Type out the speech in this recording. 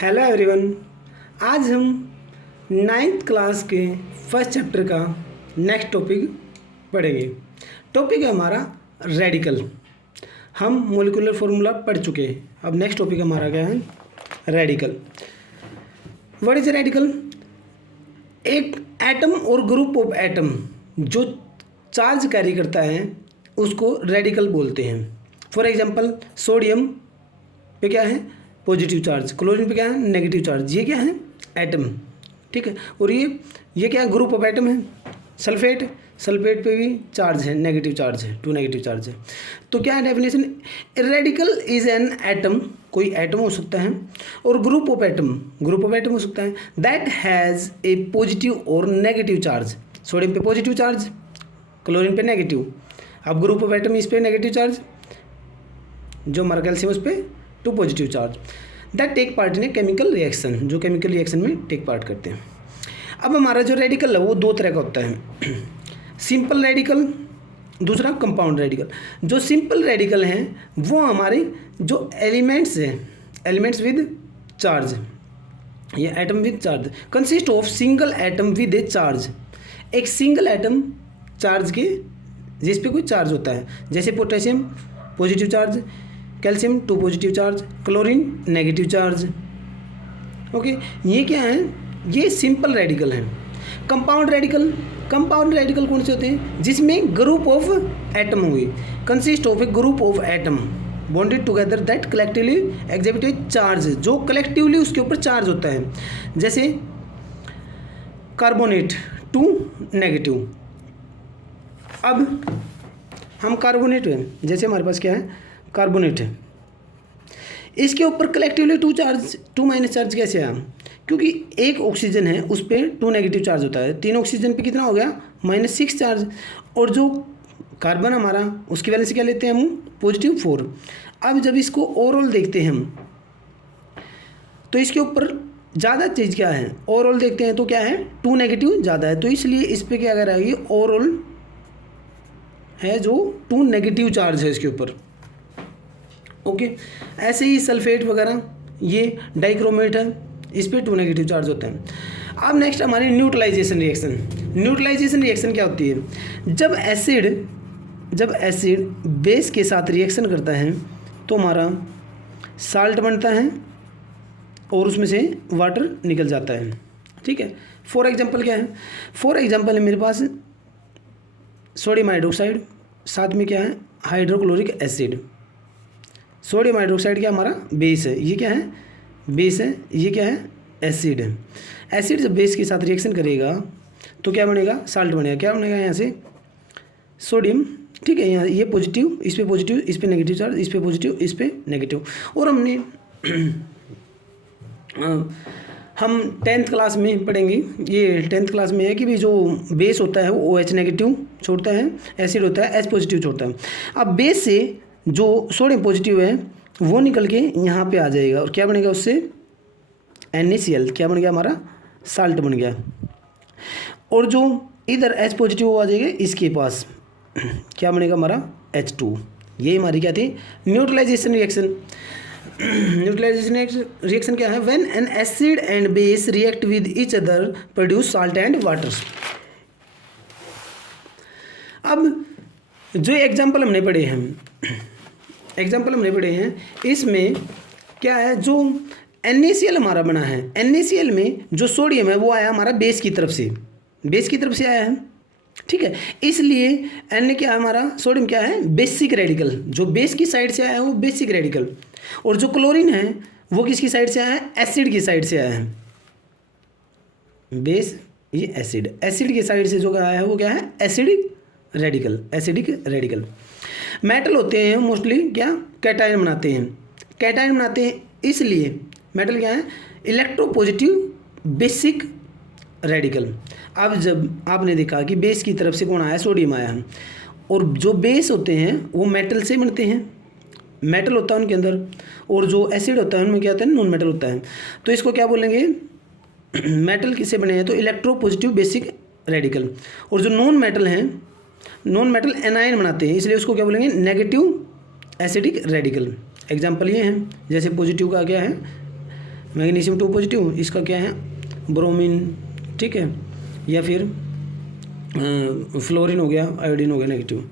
Hello everyone. आज हम ninth class के फर्स्ट चैप्टर का नेक्स्ट टॉपिक पढ़ेंगे। टॉपिक है हमारा रेडिकल। हम मोलिकुलर फार्मूला पढ़ चुके हैं। अब नेक्स्ट टॉपिक हमारा क्या है? रेडिकल। What is radical? एक एटम और ग्रुप ऑफ एटम जो चार्ज कैरी करता है उसको रेडिकल बोलते हैं। फॉर एग्जांपल सोडियम पे क्या है? Positive charge. क्लोरीन पे क्या है? Negative charge. ये क्या है? एटम। ठीक है। और ये क्या है? ग्रुप ऑफ एटम है। सल्फेट पे भी चार्ज है, नेगेटिव चार्ज है, 2 नेगेटिव चार्ज है। तो क्या है definition? Radical is an atom, कोई एटम हो सकता है, और ग्रुप ऑफ एटम हो सकता है दैट हैज़ ए पॉजिटिव और नेगेटिव चार्ज। सोडियम पे पॉजिटिव चार्ज, क्लोरीन पे नेगेटिव। अब ग्रुप ऑफ एटम इस पे नेगेटिव चार्ज, जो हमारा कैल्शियम उस पर 2 positive charge that take part in a chemical reaction, जो केमिकल रिएक्शन में टेक पार्ट करते हैं। अब हमारा जो रेडिकल है वो 2 तरह का होता है, सिंपल रेडिकल, दूसरा कंपाउंड रेडिकल। जो सिंपल रेडिकल हैं वो हमारे जो एलिमेंट्स हैं, एलिमेंट्स विद चार्ज, ये atom with charge consist of single atom with A charge. एक सिंगल एटम चार्ज के, जिस पे कोई चार्ज होता है, जैसे potassium positive charge, calcium 2 positive charge, chlorine negative charge. Okay, ये क्या है? ये सिंपल रेडिकल हैं। कंपाउंड रेडिकल कौन से होते हैं? जिसमें ग्रुप ऑफ एटम हुई, consist of A group of atom bonded together that collectively exhibit A charge, जो कलेक्टिवली उसके ऊपर चार्ज होता है। जैसे कार्बोनेट 2 नेगेटिव। अब हम कार्बोनेट हैं, जैसे हमारे पास क्या है? कार्बोनेट है, इसके ऊपर कलेक्टिवली 2 माइनस चार्ज कैसे आया? क्योंकि एक ऑक्सीजन है उस पर 2 नेगेटिव चार्ज होता है, 3 ऑक्सीजन पे कितना हो गया? -6 चार्ज। और जो कार्बन हमारा, उसकी वैलेंसी क्या लेते हैं हम? पॉजिटिव 4। अब जब इसको ओवरऑल देखते हैं हम, तो इसके ऊपर ज़्यादा चीज़ क्या है? ओवरऑल देखते हैं तो क्या है? 2 नेगेटिव ज़्यादा है, तो इसलिए इस पर क्या कर आएगी? ओवरऑल है जो 2 नेगेटिव चार्ज है इसके ऊपर। ओके, ऐसे ही सल्फेट वगैरह, ये डाइक्रोमेट है, इस पे 2 नेगेटिव चार्ज होते हैं। अब नेक्स्ट हमारी न्यूट्रलाइजेशन रिएक्शन। न्यूट्रलाइजेशन रिएक्शन क्या होती है? जब एसिड बेस के साथ रिएक्शन करता है तो हमारा साल्ट बनता है और उसमें से वाटर निकल जाता है। ठीक है। फॉर एग्जांपल क्या है? फॉर एग्जांपल है मेरे पास सोडियम हाइड्रोक्साइड, साथ में क्या है? Hydrochloric acid. सोडियम हाइड्रोक्साइड क्या हमारा? बेस है। ये क्या है? बेस है। ये क्या है? एसिड है। एसिड जब बेस के साथ रिएक्शन करेगा तो क्या बनेगा? साल्ट बनेगा। क्या बनेगा? यहाँ से सोडियम, ठीक है, यहाँ ये पॉजिटिव, इस पे पॉजिटिव, इस पे नेगेटिव चार्ज, इस पे पॉजिटिव, इस पे नेगेटिव। और हम 10th क्लास में पढ़ेंगे, ये 10th क्लास में है कि भी जो बेस होता है वो OH नेगेटिव छोड़ता है, एसिड होता है H पॉजिटिव छोड़ता है। अब बेस से जो सोडियम पॉजिटिव है वो निकल के यहाँ पे आ जाएगा और क्या बनेगा? उससे NaCl क्या बन गया? हमारा साल्ट बन गया। और जो इधर H पॉजिटिव आ जाएगा इसके पास, क्या बनेगा? हमारा H2। ये हमारी क्या थी? Neutralisation reaction. न्यूट्रलाइजेशन रिएक्शन क्या है? When an acid and base react with each other produce salt and water. अब जो एग्जाम्पल हमने पढ़े हैं, इसमें क्या है? जो NaCl हमारा बना है, NaCl में जो सोडियम है वो आया हमारा बेस की तरफ से आया है। ठीक है, इसलिए Na क्या है हमारा? सोडियम क्या है? Basic radical. जो बेस की साइड से आया है वो बेसिक रेडिकल। और जो क्लोरीन है वो किसकी साइड से आया है? एसिड की साइड से आया है। बेस, ये एसिड की साइड से जो आया है वो क्या है? Acidic radical. मेटल होते हैं मोस्टली क्या? कैटायन बनाते हैं, इसलिए मेटल क्या है? Electropositive basic radical. अब जब आपने देखा कि बेस की तरफ से कौन आया? सोडियम आया है। और जो बेस होते हैं वो मेटल से बनते हैं, मेटल होता है उनके अंदर, और जो एसिड होता है उनमें क्या होता है? नॉन मेटल होता है। तो इसको क्या बोलेंगे? मेटल किससे बने हैं? तो इलेक्ट्रोपॉजिटिव बेसिक रेडिकल। और जो नॉन मेटल एनायन बनाते हैं, इसलिए उसको क्या बोलेंगे? Negative acidic radical. एग्जाम्पल ये हैं, जैसे पॉजिटिव का क्या है? मैग्नीशियम 2 पॉजिटिव, इसका क्या है ब्रोमीन, ठीक है, या फिर फ्लोरीन हो गया, आयोडीन हो गया नेगेटिव।